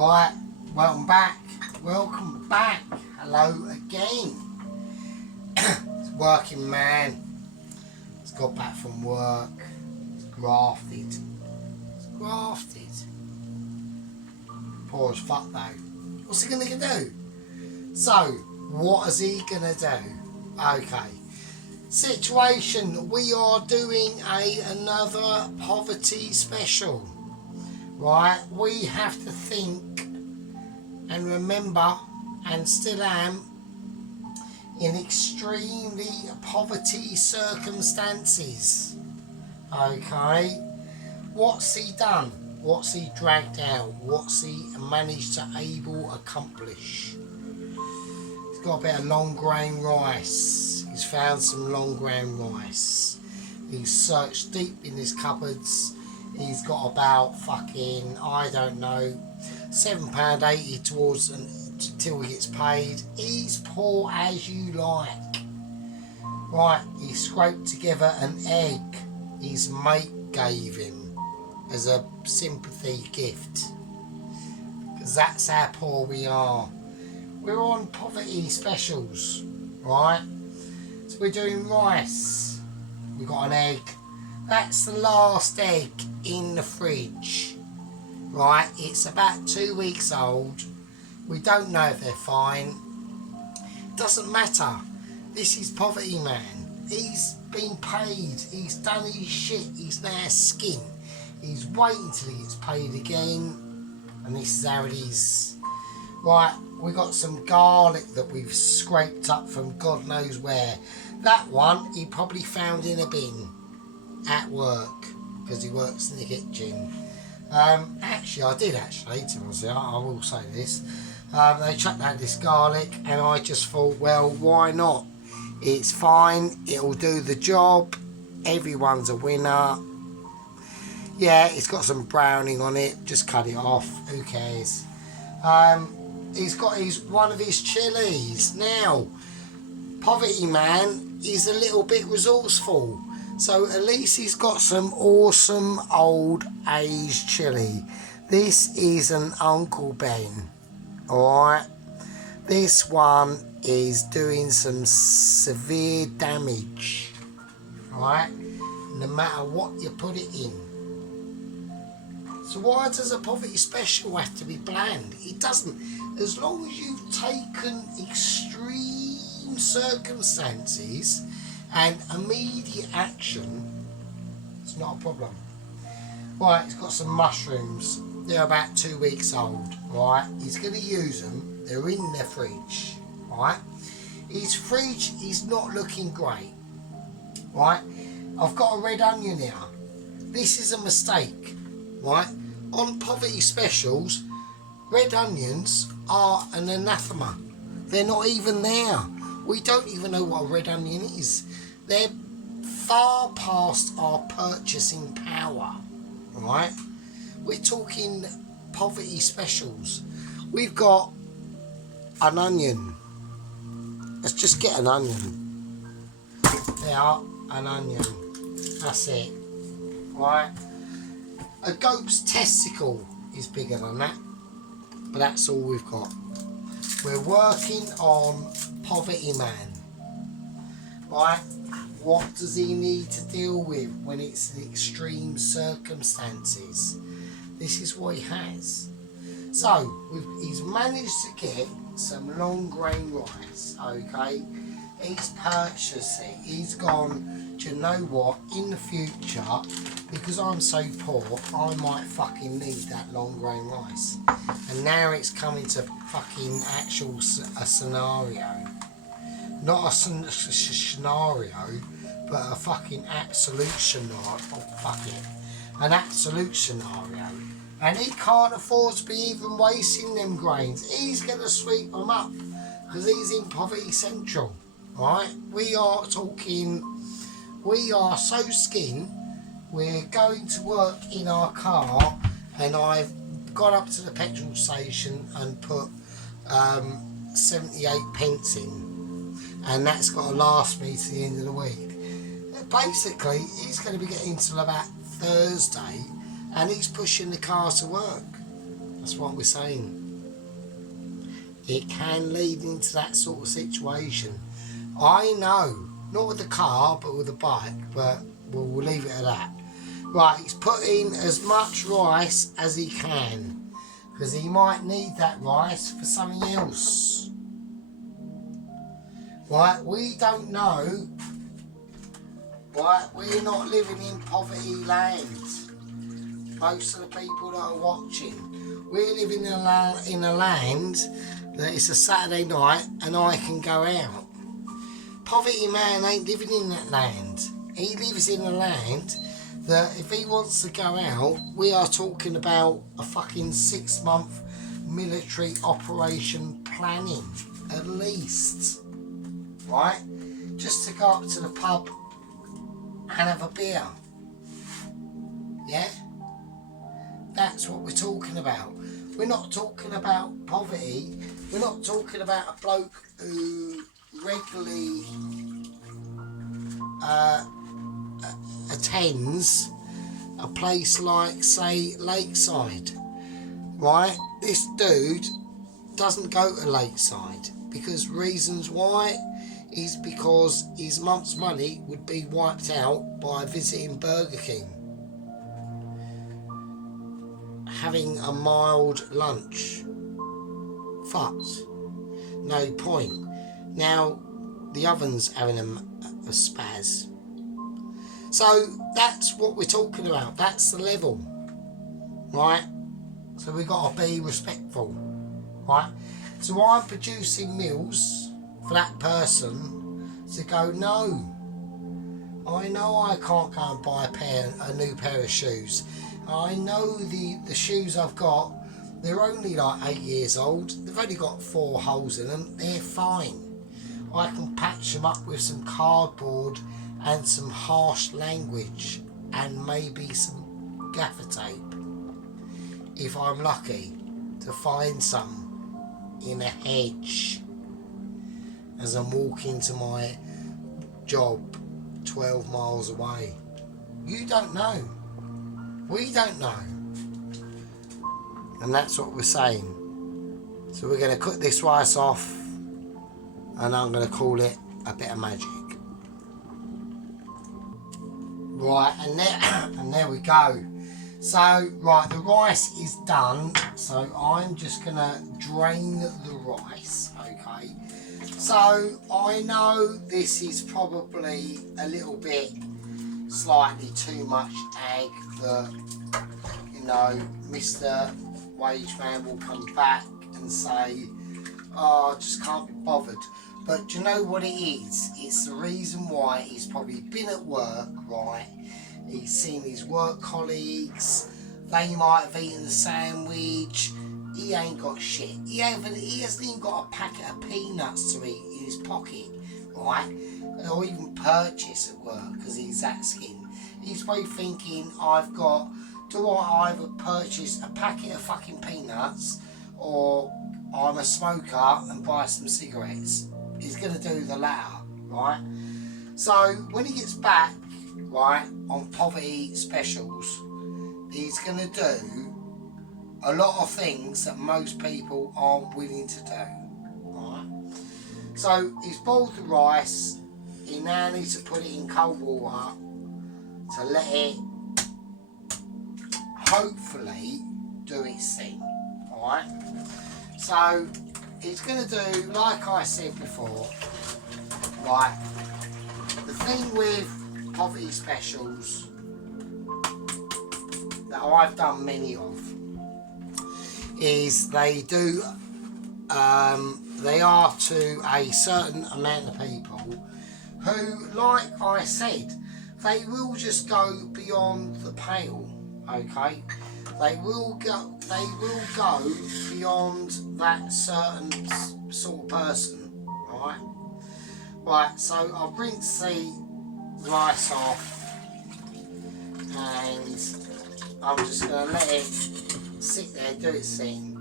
Right, welcome back. Welcome back. Hello again. It's working man. He's got back from work. He's grafted. He's grafted. Poor as fuck though. What's he gonna do? So, what is he gonna do? Okay. Situation, we are doing another poverty special. Right, we have to think and remember, and still am, in extremely poverty circumstances. Okay, what's he done? What's he dragged out? What's he managed to accomplish? He's got a bit of long grain rice. He's found some long grain rice. He's searched deep in his cupboards. He's got about fucking, I don't know, £7.80 towards until he gets paid. He's poor as you like. Right, he scraped together an egg his mate gave him as a sympathy gift. Because that's how poor we are. We're on poverty specials, right? So we're doing rice. We've got an egg. That's the last egg in the fridge, right? It's about 2 weeks old. We don't know if they're fine. Doesn't matter. This is poverty man. He's been paid. He's done his shit. He's now skint. He's waiting till he gets paid again. And this is how it is. Right, we got some garlic that we've scraped up from God knows where. That one he probably found in a bin at work, because he works in the kitchen. Actually, I did actually, to myself, I will say this. They chucked out this garlic, and I just thought, well, why not? It's fine, it'll do the job, everyone's a winner. Yeah, it's got some browning on it, just cut it off, who cares? He's got one of his chilies. Now, poverty man is a little bit resourceful. So at least he's got some awesome old aged chilli. This is an Uncle Ben, alright? This one is doing some severe damage, alright? No matter what you put it in. So why does a poverty special have to be bland? It doesn't. As long as you've taken extreme circumstances and immediate action, it's not a problem. Right, he's got some mushrooms. They're about 2 weeks old. Right, he's going to use them. They're in the fridge. Right, his fridge is not looking great. Right, I've got a red onion here. This is a mistake. Right, on poverty specials, red onions are an anathema. They're not even there. We don't even know what a red onion is. They're far past our purchasing power, right? We're talking poverty specials. We've got an onion. Let's just get an onion. There, an onion. That's it, right? A goat's testicle is bigger than that, but that's all we've got. We're working on poverty man, right? What does he need to deal with when it's in extreme circumstances? This is what he has. So, he's managed to get some long grain rice, okay? He's purchased it. He's gone, do you know what? In the future, because I'm so poor, I might fucking need that long grain rice. And now it's coming to fucking a scenario. Not a scenario, but a fucking absolute scenario. Oh, fuck it. An absolute scenario. And he can't afford to be even wasting them grains. He's going to sweep them up because he's in poverty central. Right? We are talking, we are so skint, we're going to work in our car, and I've gone up to the petrol station and put 78 pence in. And that's got to last me to the end of the week. Basically, he's going to be getting till about Thursday, and he's pushing the car to work. that's what we're saying. It can lead into that sort of situation. I know, not with the car, but with the bike, but we'll leave it at that. Right, he's putting as much rice as he can, because he might need that rice for something else. Right, we don't know. Right, we're not living in poverty land. Most of the people that are watching, we're living in a land that it's a Saturday night and I can go out. Poverty man ain't living in that land. He lives in a land that if he wants to go out, we are talking about a fucking 6-month military operation planning, at least. Right? Just to go up to the pub and have a beer. Yeah? That's what we're talking about. We're not talking about poverty. We're not talking about a bloke who regularly attends a place like, say, Lakeside. Right? This dude doesn't go to Lakeside because reasons why is because his month's money would be wiped out by visiting Burger King, having a mild lunch. Fucked. No point. Now the oven's having a spaz. So that's what we're talking about. That's the level, right? So we've got to be respectful, right? So I'm producing meals for that person to go, no, I know I can't go and buy a new pair of shoes. I know the shoes I've got, they're only like 8 years old. They've only got 4 holes in them. They're fine. I can patch them up with some cardboard and some harsh language and maybe some gaffer tape, if I'm lucky to find some in a hedge as I'm walking to my job 12 miles away. You don't know. We don't know. And that's what we're saying. So we're going to cut this rice off and I'm going to call it a bit of magic. Right, and there we go. So, right, the rice is done. So I'm just going to drain the rice, okay? So I know this is probably a little bit slightly too much egg that, you know, Mr. Wage Man will come back and say, oh, I just can't be bothered. But do you know what it is? It's the reason why he's probably been at work, right? He's seen his work colleagues. They might have eaten the sandwich. He ain't got shit. He hasn't even got a packet of peanuts to eat in his pocket, right? Or even purchase at work because he's that skin. He's probably thinking, do I either purchase a packet of fucking peanuts or I'm a smoker and buy some cigarettes? He's going to do the latter, right? So when he gets back, right, on poverty specials, he's going to do a lot of things that most people aren't willing to do, right? So he's boiled the rice. He now needs to put it in cold water to let it hopefully do its thing, alright? So he's going to do, like I said before, right, the thing with poverty specials that I've done many of is they are to a certain amount of people who, like I said, they will just go beyond the pale, okay? They will go beyond that certain sort of person, right? Right, so I'll rinse the rice off and I'm just going to let it sit there, do its thing.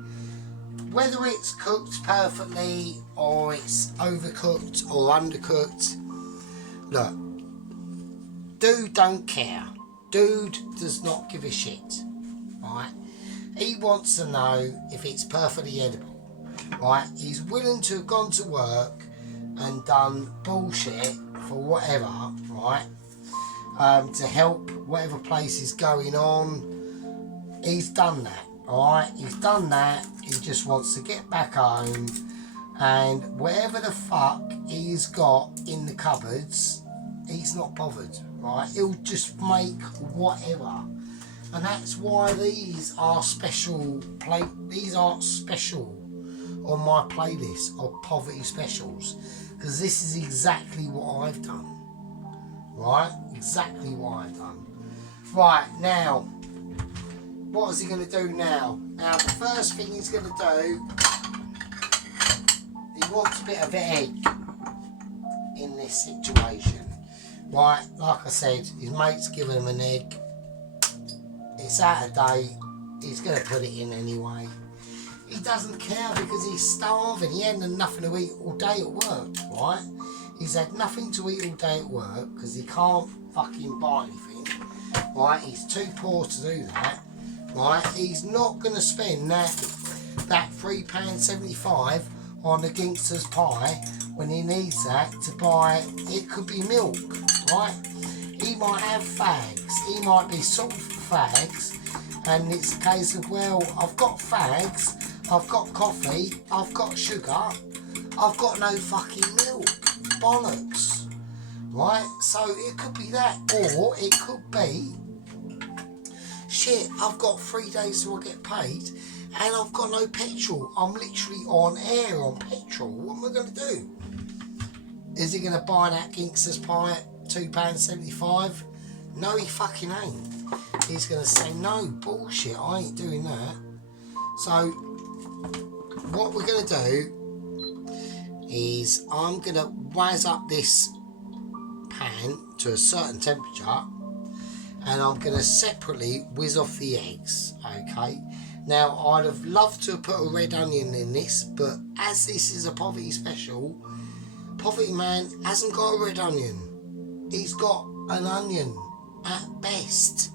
Whether it's cooked perfectly or it's overcooked or undercooked, look, dude don't care. Dude does not give a shit, right? He wants to know if it's perfectly edible, right? He's willing to have gone to work and done bullshit for whatever, right? To help whatever place is going on. He's done that, alright? He's done that. He just wants to get back home, and whatever the fuck he's got in the cupboards, he's not bothered, right? He'll just make whatever. And that's why these are special these aren't special on my playlist of poverty specials, because this is exactly what I've done. Right? Exactly what I've done. Right, now, what is he going to do now? Now, the first thing he's going to do, he wants a bit of egg in this situation. Right, like I said, his mate's given him an egg. It's out of date. He's going to put it in anyway. He doesn't care because he's starving. He ain't had nothing to eat all day at work, right? He's had nothing to eat all day at work because he can't fucking buy anything, right? He's too poor to do that, right? He's not going to spend that £3.75 on a gangster's pie when he needs that to buy, it could be milk, right? He might have fags. He might be sold for fags, and it's a case of, well, I've got fags, I've got coffee, I've got sugar, I've got no fucking milk. Bollocks, right? So it could be that, or it could be, shit, I've got 3 days till I get paid and I've got no petrol. I'm literally on air on petrol. What am I going to do? Is he going to buy that gangster's pie at £2.75? No, he fucking ain't. He's going to say, no, bullshit, I ain't doing that. So what we're going to do is I'm going to raise up this pan to a certain temperature, and I'm going to separately whiz off the eggs, okay? Now, I'd have loved to have put a red onion in this, but as this is a poverty special, Poverty Man hasn't got a red onion. He's got an onion at best.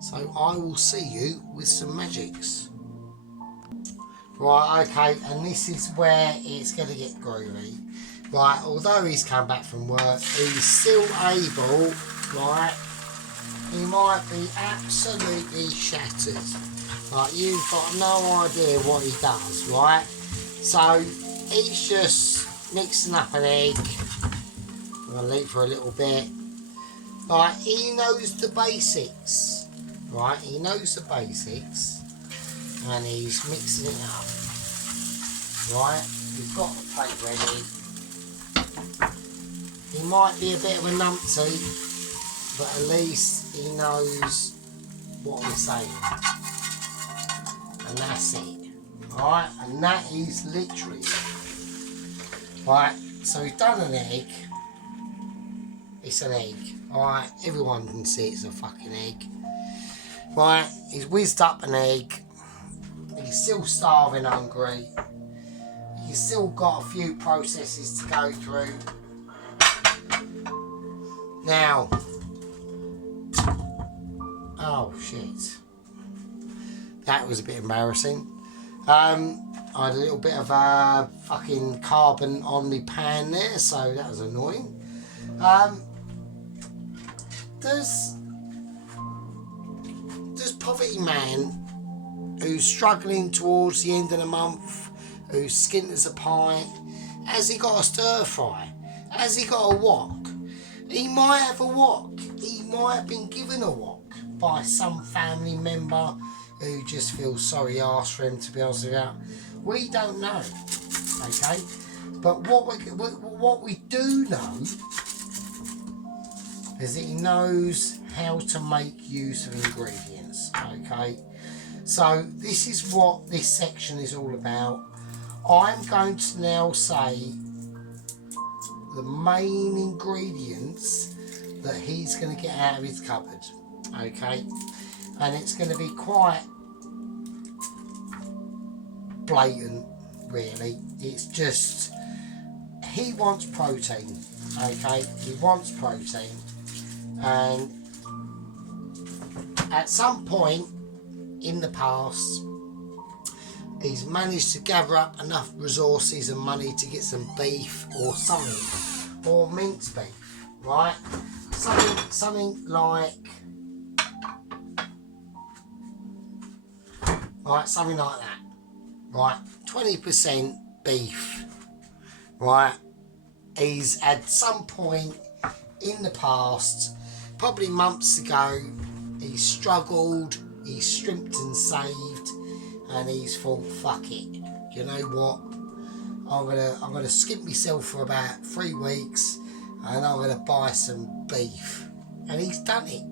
So I will see you with some magics. Right, okay, and this is where it's going to get groovy. Right, although he's come back from work, he's still able, right, he might be absolutely shattered. Right, you've got no idea what he does, right? So, he's just mixing up an egg. I'm going to leave for a little bit. Right, he knows the basics. Right, he knows the basics. And he's mixing it up. Right, we've got the plate ready. He might be a bit of a numpty, but at least he knows what we're saying. And that's it. Right, and that is literally it. Right, so we've done an egg. It's an egg. Alright, everyone can see it's a fucking egg. Right, he's whizzed up an egg. He's still starving, hungry. He's still got a few processes to go through. Now, oh shit, that was a bit embarrassing. I had a little bit of fucking carbon on the pan there, so that was annoying. Does Poverty Man, who's struggling towards the end of the month, who's skint as a pie, has he got a stir fry? Has he got a wok? He might have a wok. He might have been given a wok by some family member who just feels sorry arse for him, to be honest with you. We don't know, okay? But what we do know is that he knows how to make use of ingredients, okay? So this is what this section is all about. I'm going to now say the main ingredients that he's going to get out of his cupboard, okay? And it's going to be quite blatant, really. It's just, he wants protein, okay? He wants protein, and at some point in the past, he's managed to gather up enough resources and money to get some beef or something, or mince beef, right? Something like, right, something like that, right? 20% beef, right? He's at some point in the past, probably months ago, he's struggled, he's stripped and saved, and he's thought, fuck it, you know what, I'm gonna skip myself for about 3 weeks and I'm gonna buy some beef. And he's done it,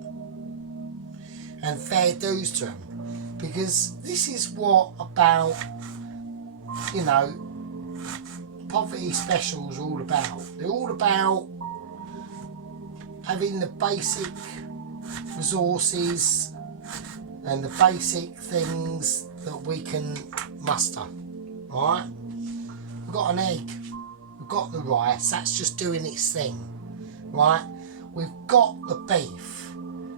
and fair dues to him, because this is what about, you know, poverty specials are all about. They're all about having the basic resources and the basic things that we can muster, right? We've got an egg, we've got the rice, that's just doing its thing, right? We've got the beef,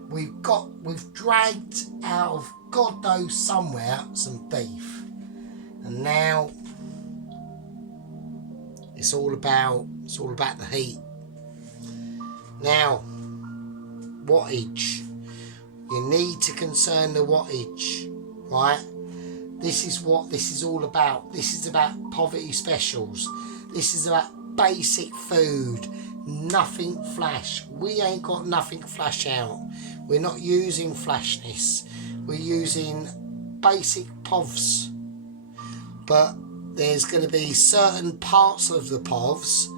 we've dragged out of God knows somewhere some beef, and now it's all about the heat. Now, wattage. You need to concern the wattage, right? This is what this is all about. This is about poverty specials. This is about basic food, nothing flash. We ain't got nothing flash out. We're not using flashness. We're using basic povs. But there's going to be certain parts of the povs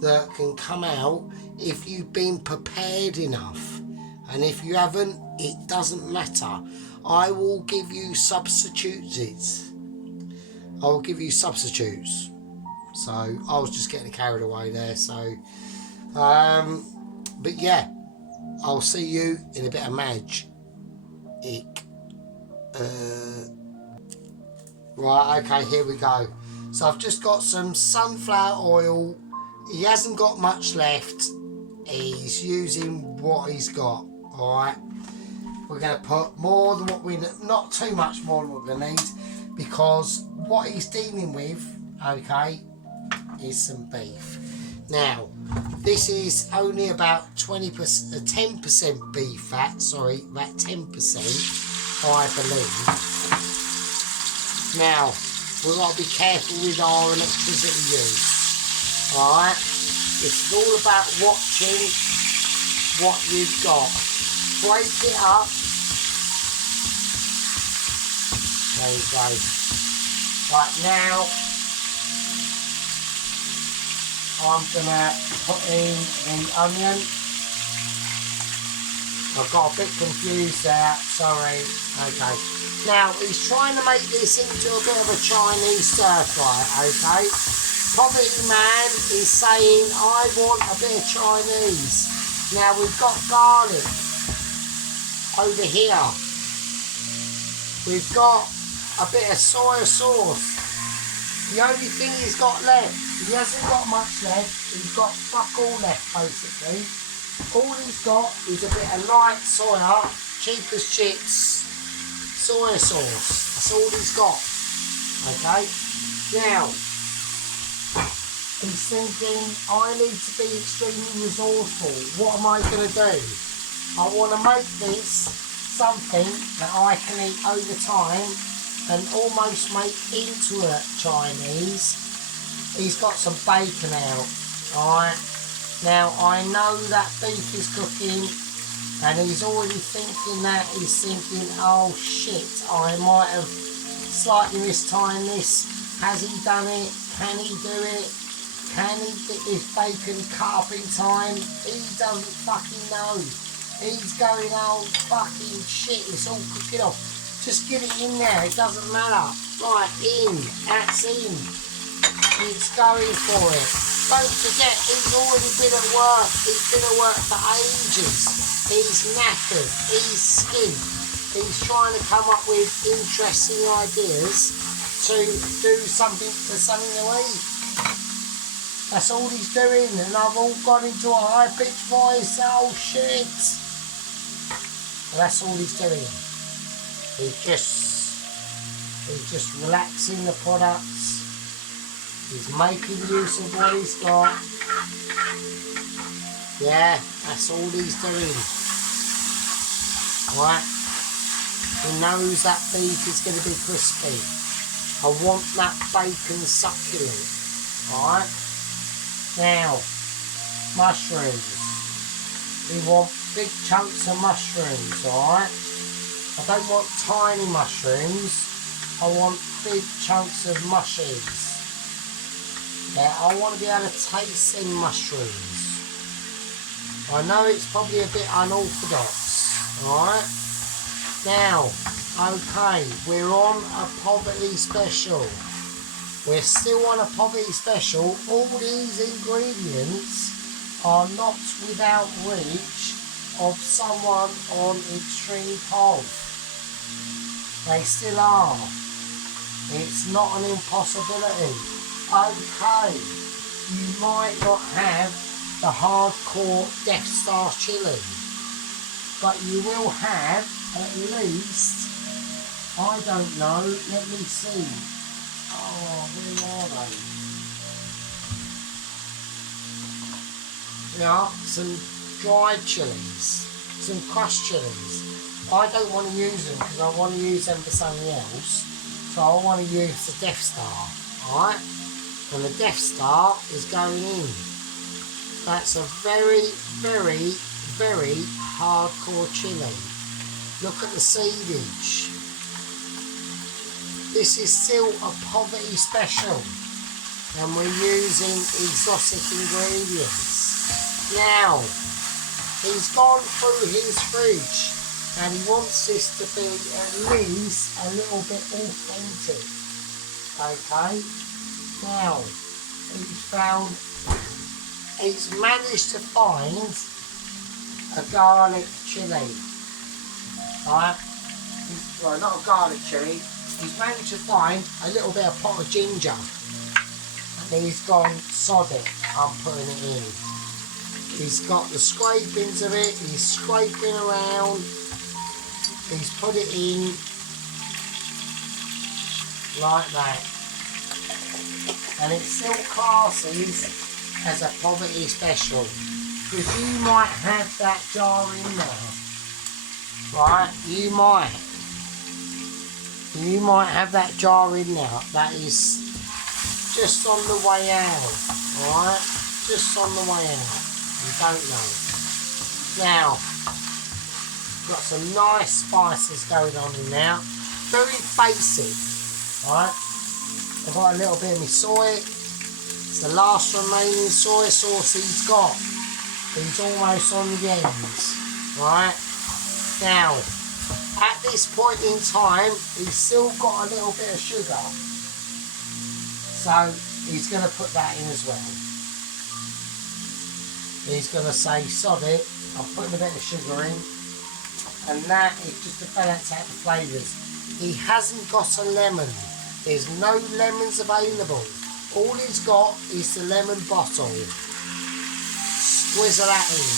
that can come out if you've been prepared enough. And if you haven't, it doesn't matter. I will give you substitutes. I will give you substitutes. So I was just getting carried away there. So, but yeah, I'll see you in a bit of magic. Right, okay, here we go. So I've just got some sunflower oil. He hasn't got much left. He's using what he's got. Alright. We're going to put more than what we need. Not too much more than what we're going to need. Because what he's dealing with, okay, is some beef. Now, this is only about 10% beef fat. Sorry, about 10%, I believe. Now, we've got to be careful with our electricity use. Alright? It's all about watching what you've got. Break it up. There you go. Right, now I'm going to put in the onion. I got a bit confused there, sorry. Okay. Now, he's trying to make this into a bit of a Chinese stir fry, okay? Poverty Man is saying, I want a bit of Chinese. Now, we've got garlic over here. We've got a bit of soy sauce. The only thing he's got left, he hasn't got much left, he's got fuck all left, basically. All he's got is a bit of light soya, cheap as chips, soy sauce. That's all he's got. Okay? Now, he's thinking, I need to be extremely resourceful. What am I going to do? I want to make this something that I can eat over time and almost make into a Chinese. He's got some bacon out, alright? Now, I know that beef is cooking, and he's already thinking that. He's thinking, oh shit, I might have slightly mistimed this. Has he done it? Can he do it? Can he get this bacon cut up in time? He doesn't fucking know. He's going, oh fucking shit, it's all cooking off. Just get it in there, it doesn't matter. Right, in, that's in. It's going for it. Don't forget, he's already been at work. He's been at work for ages. He's knackered, he's skint. He's trying to come up with interesting ideas to do something for something to eat. That's all he's doing, and I've all gone into a high-pitched voice. Oh shit. And that's all he's doing. He's just relaxing the products. He's making use of what he's got. Yeah, that's all he's doing. Right? He knows that beef is going to be crispy. I want that bacon succulent. Alright? Now, mushrooms. We want big chunks of mushrooms, alright? I don't want tiny mushrooms. I want big chunks of mushies. Yeah, I want to be able to taste them mushrooms. I know it's probably a bit unorthodox, alright? Now, okay, we're on a poverty special. We're still on a poverty special. All these ingredients are not without reach of someone on extreme poverty. They still are. It's not an impossibility. Okay, you might not have the hardcore Death Star chili, but you will have at least, I don't know, let me see. Oh, where are they? Yeah, some dried chilies, some crushed chilies. I don't want to use them because I want to use them for something else. So I want to use the Death Star, alright? And the Death Star is going in. That's a very, very, very hardcore chili. Look at the seedage. This is still a poverty special. And we're using exotic ingredients. Now, he's gone through his fridge and he wants this to be at least a little bit authentic. Okay? Now, he's managed to find a garlic chili. Right? Well, not a garlic chili. He's managed to find a little bit of pot of ginger. And then he's gone, sod it, I'm putting it in. He's got the scrapings of it, he's scraping around. He's put it in like that. And it still classes as a poverty special. Because you might have that jar in there. Right? You might have that jar in there. That is just on the way out. Alright? Just on the way out. You don't know. Now, got some nice spices going on in there. Very basic. Alright? I've got a little bit of my soy. It's the last remaining soy sauce he's got. He's almost on the ends. Right? Now, at this point in time, he's still got a little bit of sugar. So, he's going to put that in as well. He's going to say, sod it, I'm putting a bit of sugar in. And that is just to balance out the flavours. He hasn't got a lemon. There's no lemons available. All he's got is the lemon bottle. Squizzle that in.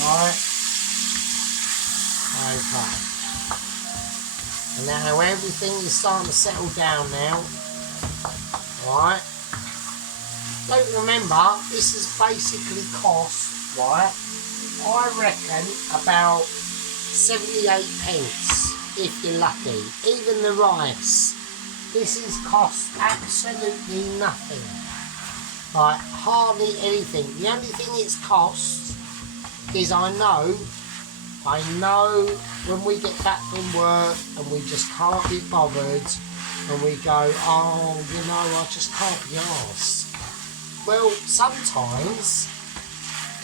Right? Okay. And now everything is starting to settle down now. Right? Don't remember, this has basically cost, right, I reckon about 78 pence, if you're lucky. Even the rice. This has cost absolutely nothing. Like, hardly anything. The only thing it's cost is I know when we get back from work and we just can't be bothered and we go, oh, you know, I just can't be arsed. Well, sometimes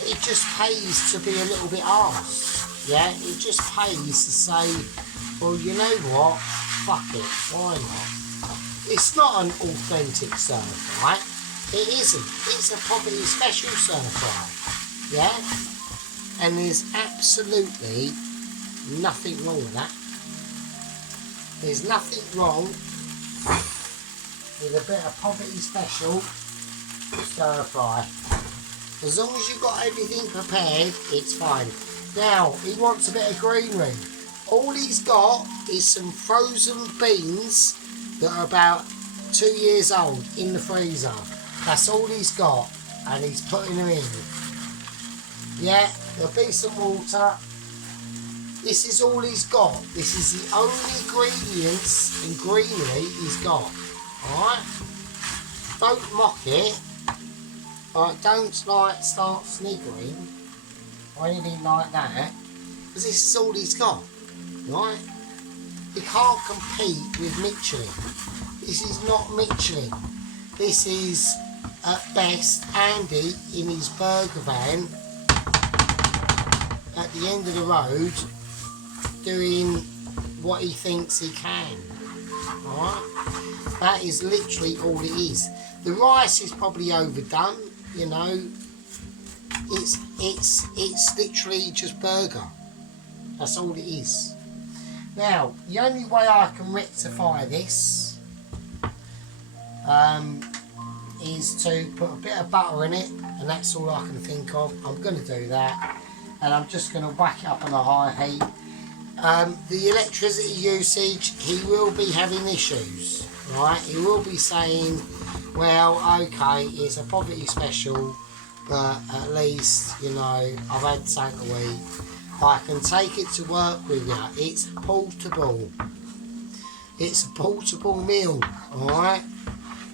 it just pays to be a little bit arsed. Yeah, it just pays to say, well, you know what, fuck it, why not? It's not an authentic stir fry. It isn't. It's a poverty special stir fry. Yeah? And there's absolutely nothing wrong with that. There's nothing wrong with a bit of poverty special stir fry. As long as you've got everything prepared, it's fine. Now, he wants a bit of greenery. All he's got is some frozen beans that are about 2 years old in the freezer. That's all he's got, and he's putting them in. Yeah, there'll be some water. This is all he's got. This is the only ingredients and greenery he's got. Alright? Don't mock it. Alright, don't like start sniggering or anything like that. Because this is all he's got. Right? He can't compete with Michelin. This is not Michelin. This is at best Andy in his burger van at the end of the road doing what he thinks he can. Alright? That is literally all it is. The rice is probably overdone, you know. It's literally just burger. That's all it is. Now, the only way I can rectify this is to put a bit of butter in it, and that's all I can think of. I'm going to do that, and I'm just going to whack it up on a high heat. The electricity usage, he will be having issues, right? He will be saying, well, okay, it's a poverty special, but at least, you know, I've had something to eat. I can take it to work with you. It's portable. It's a portable meal, alright?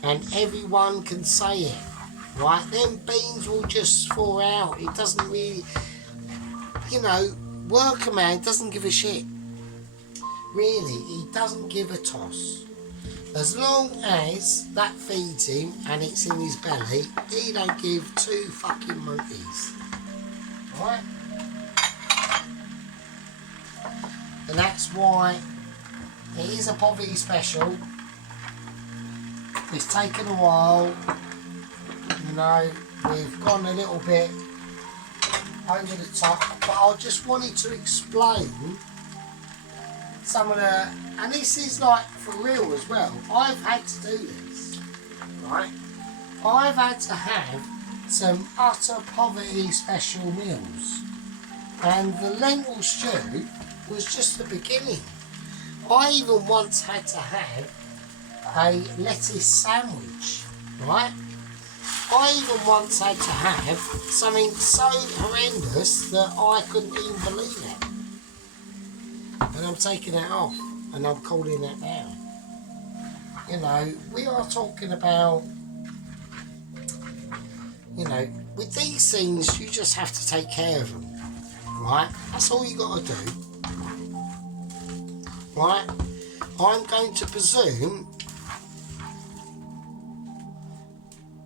And everyone can say it, right? Them beans will just fall out. It doesn't really, you know, worker man doesn't give a shit. Really, he doesn't give a toss. As long as that feeds him and it's in his belly, he don't give two fucking monkeys. Alright? And that's why it is a poverty special. It's taken a while, you know, we've gone a little bit over the top, but I just wanted to explain some of the, and this is like for real as well, I've had to do this, right? I've had to have some utter poverty special meals, and the lentil stew was just the beginning. I even once had to have a lettuce sandwich, right? I even once had to have something so horrendous that I couldn't even believe it. And I'm taking that off and I'm cooling that down. You know, we are talking about, you know, with these things you just have to take care of them, right? That's all you got to do. Right, I'm going to presume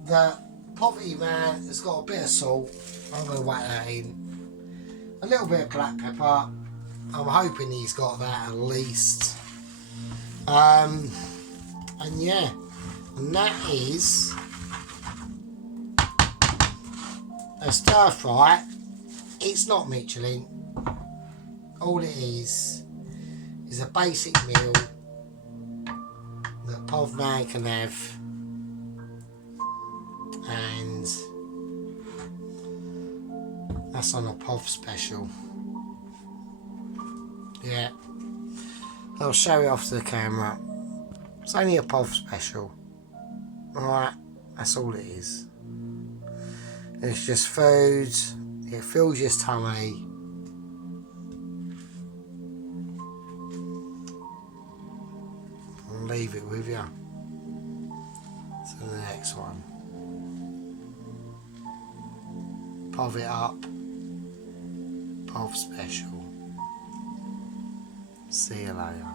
that Poverty Man has got a bit of salt. I'm going to whack that in. A little bit of black pepper. I'm hoping he's got that at least. And yeah, and that is a stir fry. It's not Michelin. All it is a basic meal that Pov Man can have, and that's on a Pov special. Yeah, I'll show it off to the camera. It's only a Pov special. Alright, that's all it is. It's just food, it fills your tummy. Leave it with you. So the next one. Pov it up. Pov special. See you later.